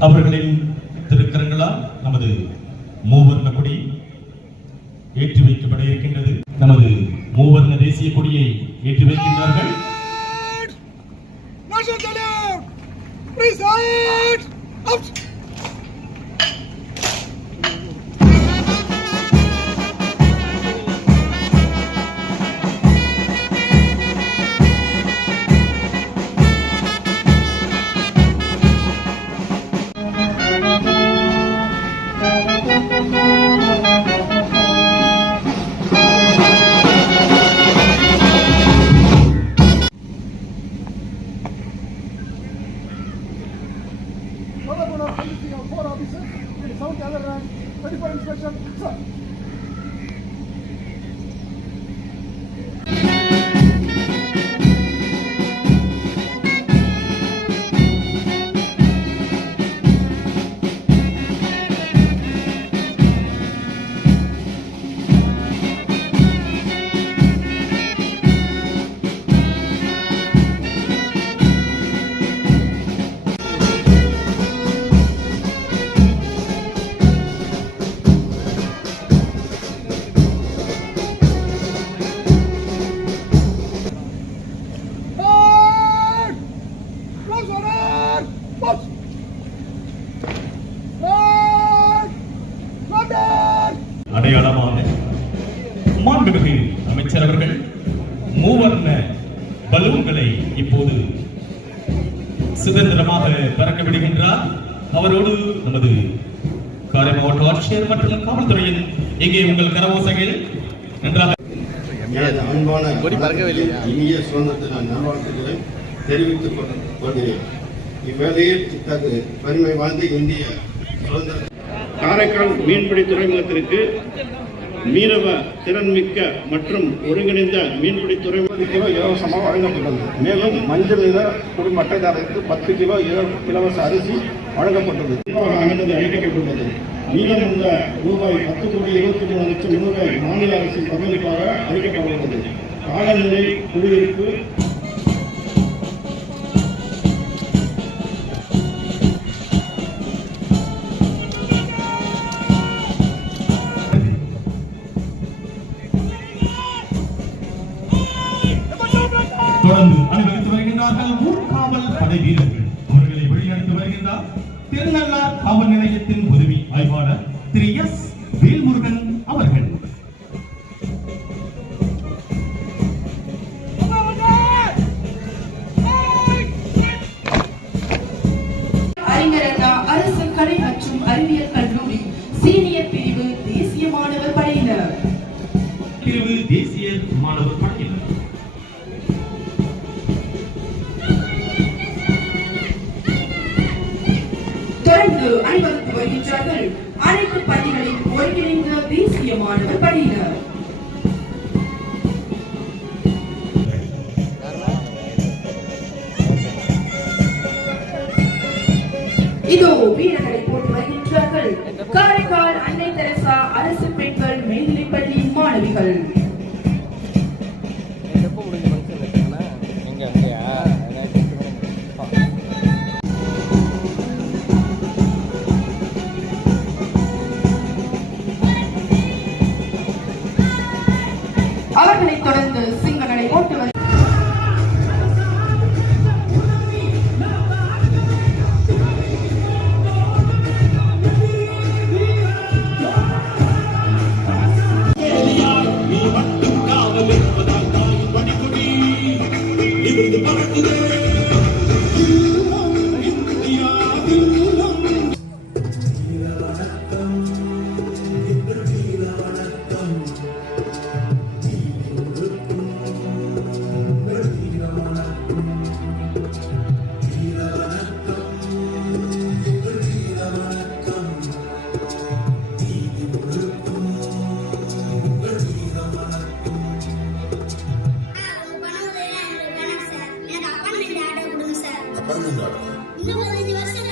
அவர்களின் திருக்கரங்களால் நமது மூவர்ண கொடி ஏற்றி வைக்கப்பட இருக்கின்றது நமது மூவர்ண தேசிய கொடியை ஏற்றி வைக்கின்றார்கள் National Música அவரோடு நமது காரை மாவட்ட ஆட்சியர் மற்றும் காவல்துறையின் இங்கே உங்கள் கரவோசைகள் நன்றாக அன்பான இனிய சுதந்திர தின நல்வாழ்த்துக்களை தெரிவித்துக் கொள்- கொள்கிறேன். இவ்வேளையில் இத்தகு பெருமை வாய்ந்த இந்திய சுதந்திர காரைக்கால் மீன்பிடி துறைமுகத்திற்கு மீனவ திறன்மிக்க மற்றும் ஒருங்கிணைந்த மீன்பிடி துறைமுக கிலோ இலவசமாக வழங்கப்பட்டது மேலும் மஞ்சள் நிற குடும்ப அட்டைதாரருக்கு பத்து கிலோ இல- இலவச அரிசி வழங்கப்பட்டது. குறிப்பாக அமைந்தது அளிக்கப்பட்டுள்ளது மீதமுள்ள ரூபாய் பத்து கோடி இருபத்தி மூணு லட்சம் ரூபாய் மாநில அரசின் பங்களிப்பாக அளிக்கப்பட்டுள்ளது காலநிலை குடியிருப்பு வீரர்களை போட்டு வருகின்றார்கள் காரைக்கால் அன்னை தெரசா அரசு பெண்கள் மேல்நிலைப்பள்ளி மாணவிகள். ഒന്നും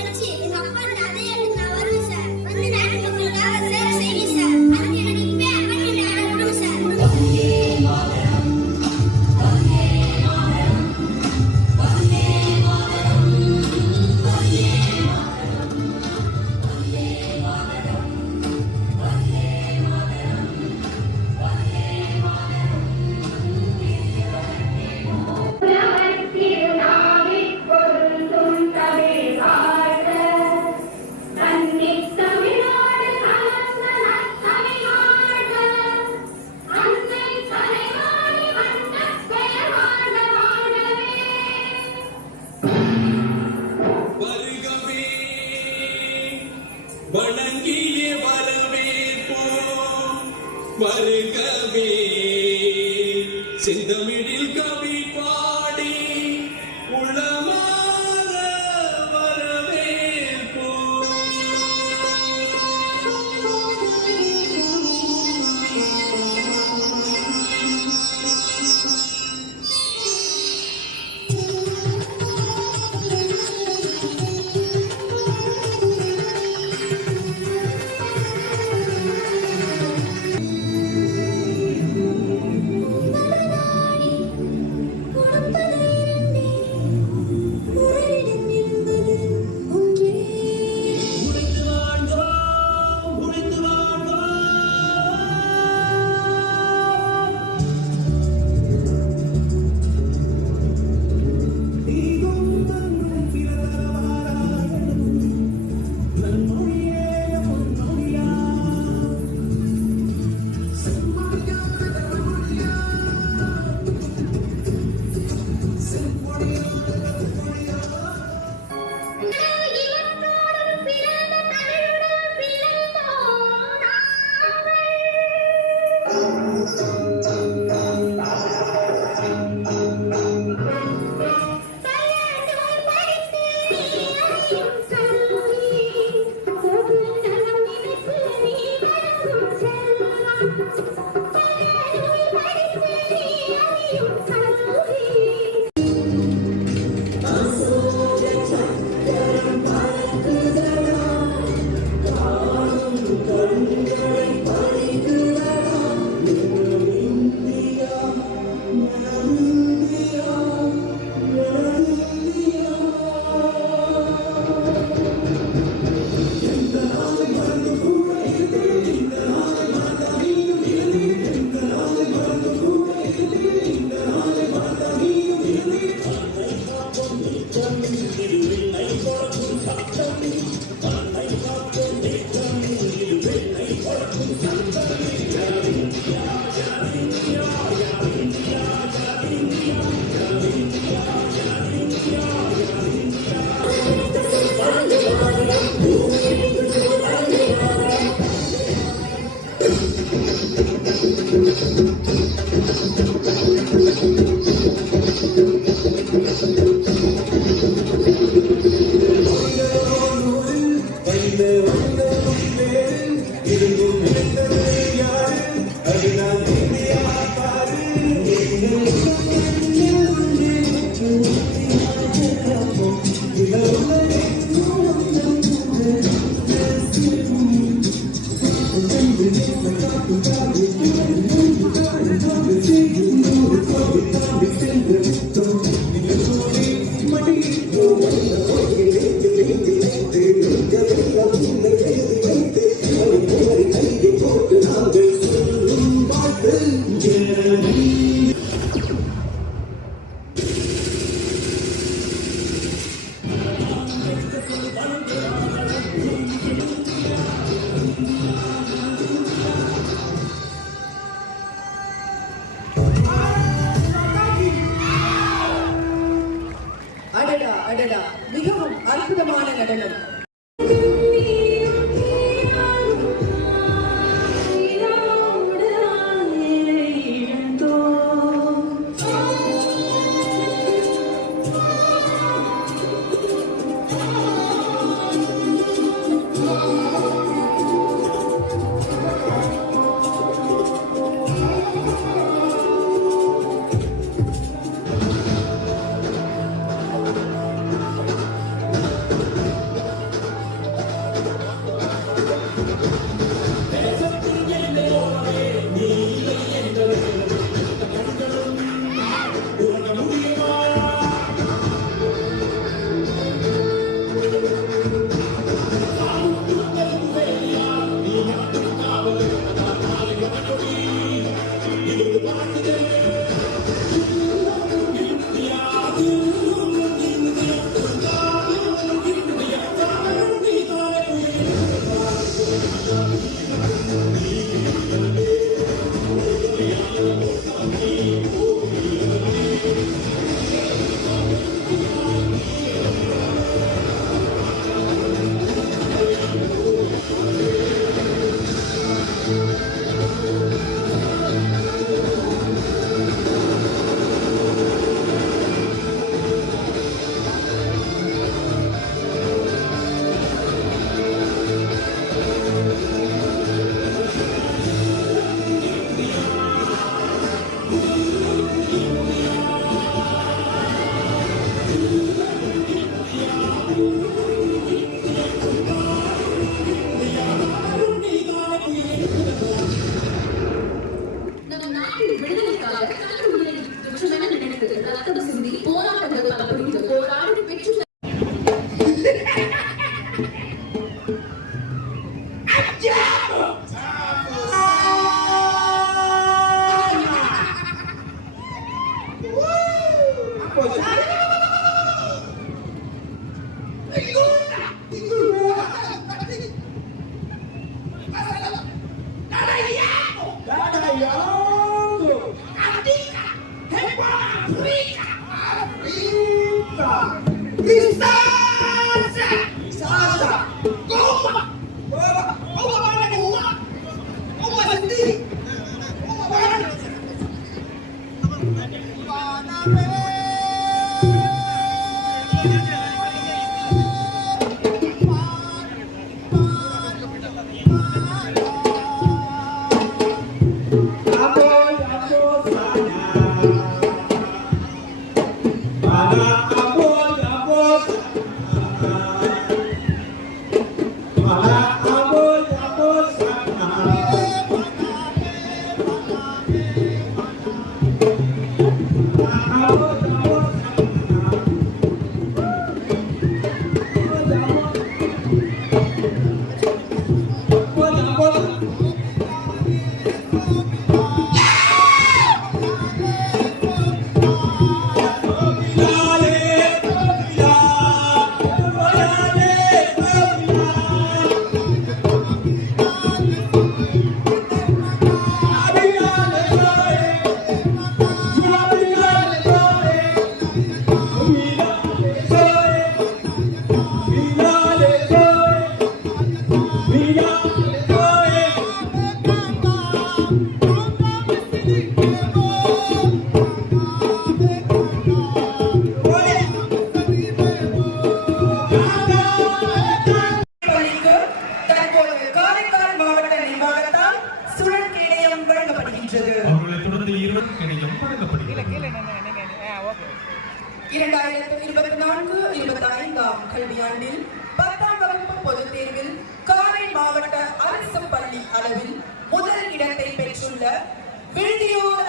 Thank you.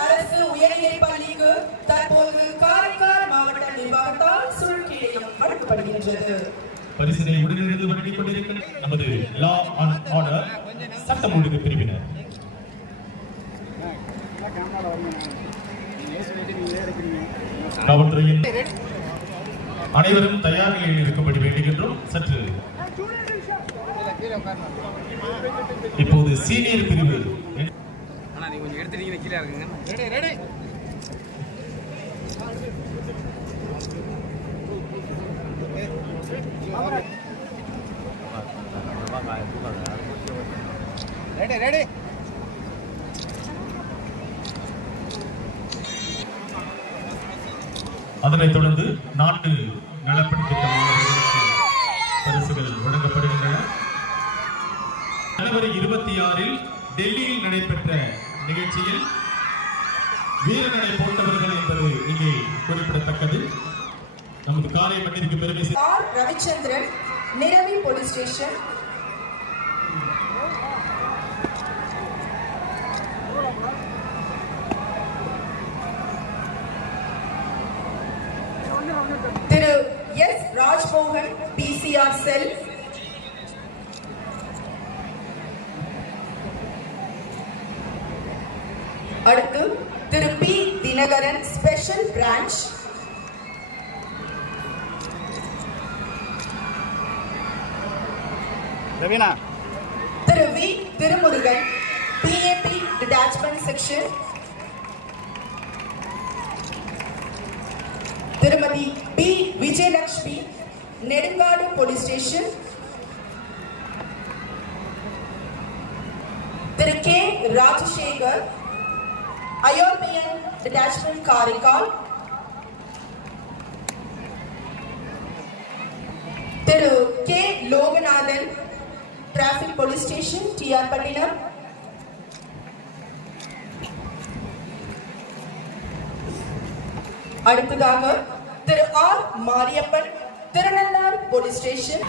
அரசு உயர்நிலைப் பள்ளிக்கு தற்போது காரைக்கால் மாவட்ட நிர்வாகத்தால் சுழற்கிடையும் வழங்கப்படுகின்றது. உடனிருந்து வழங்கிக் கொண்டிருக்கிற நமது லா அண்ட் ஆர்டர் சட்டம் ஒழுங்கு பிரிவினர். காவல்துறையின் அனைவரும் தயார் நிலையில் இருக்கும்படி வேண்டுகின்றோம். சற்று இப்போது சீனியர் கீழே இருக்குங்க ரெடி ரெடி. அதனைத் தொடர்ந்து நாட்டு நலப்பணி திட்ட மாணவர்களுக்கு பரிசுகள் வழங்கப்படுகின்றன. ஜனவரி இருபத்தி ஆறில் டெல்லியில் நடைபெற்ற நிகழ்ச்சியில் நமது பெருமை R. Ravichandran Niravi police station. Thiru S. Rajmohan P C R cell. அடுத்து Thiru P. Dinakaran special branch. Raveena. Thiru V Thirumurugan P A P detachment section Thirumathi P Vijayalakshmi Nedungadu police station Thiru K Rajasekar அயோமியன் detachment Karaikal. Thiru K Loganathan traffic police station T R Pattinam அடுத்ததாக Thiru R Mariappan Thirunallar police station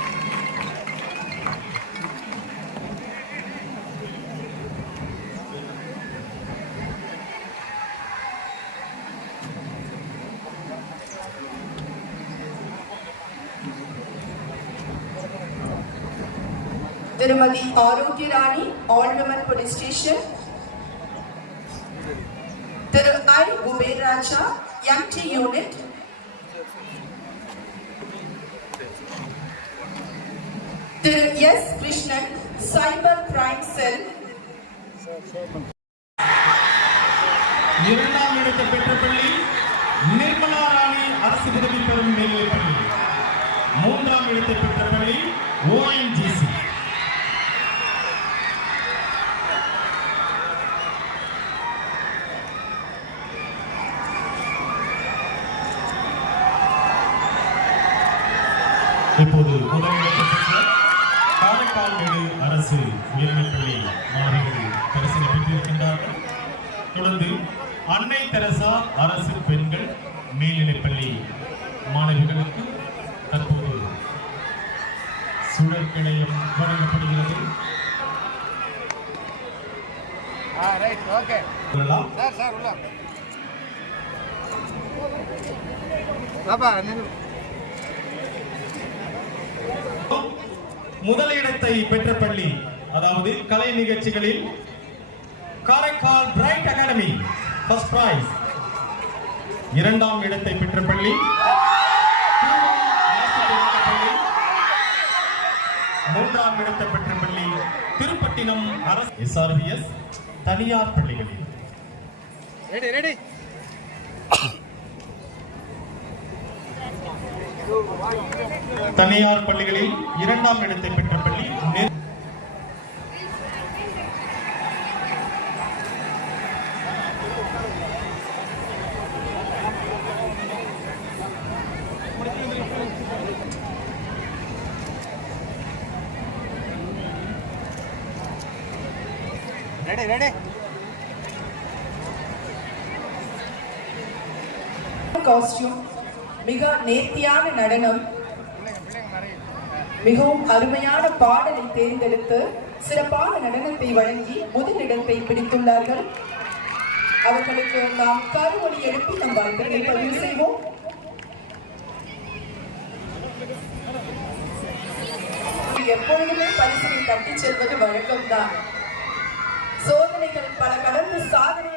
Thirumathi Arokiya Rani all women police station Thiru I. Kuber Raja M D unit Thiru S. Krishnan cyber crime cell இரண்டாம் இடத்தை பெற்ற பள்ளி நிர்மலா ராணி அரசு உதவி பெறும் மேல்நிலைப் பள்ளி மூன்றாம் இடத்தை பெற்ற பள்ளி ஓஎன்ஜிசி இப்போது முதலிடத்தை பெற்ற காரைக்கால் மேடு அரசு உயர்நிலைப்பள்ளி மாணவிகள் பரிசினை பெற்றிருக்கின்றார்கள். தொடர்ந்து அன்னை தெரசா அரசு பெண்கள் மேல்நிலைப்பள்ளி மாணவிகளுக்கு தற்போது சுழற்கிணையம் வழங்கப்படுகிறது. முதலிடத்தை பெற்ற பள்ளி அதாவது கலை நிகழ்ச்சிகளில் Karaikal bright academy first prize இரண்டாம் இடத்தை பெற்ற பள்ளி. மூன்றாம் இடத்தை பெற்ற பள்ளி திருப்பட்டினம் அரசு எஸ்ஆர்பிஎஸ் தனியார் பள்ளிகளில். ரெடி ரெடி தனியார் பள்ளிகளில் இரண்டாம் இடத்தை பெற்ற பள்ளி நெ- ரெடி ரெடி. காஸ்டியூம் மிக நேர்த்தியான நடனம். மிகவும் அருமையான பாடலை தேர்ந்தெடுத்து சிறப்பான நடனத்தை வழங்கி முதலிடத்தை பிடித்துள்ளார்கள். அவர்களுக்கு நாம் கருவொலி எழுப்பி நம் வாழ்க்கையை பதிவு செய்வோம். எப்பொழுதுமே பரிசினை தட்டிச் செல்வது வழக்கம்தான். சோதனைகள் பல கடந்து சாதனை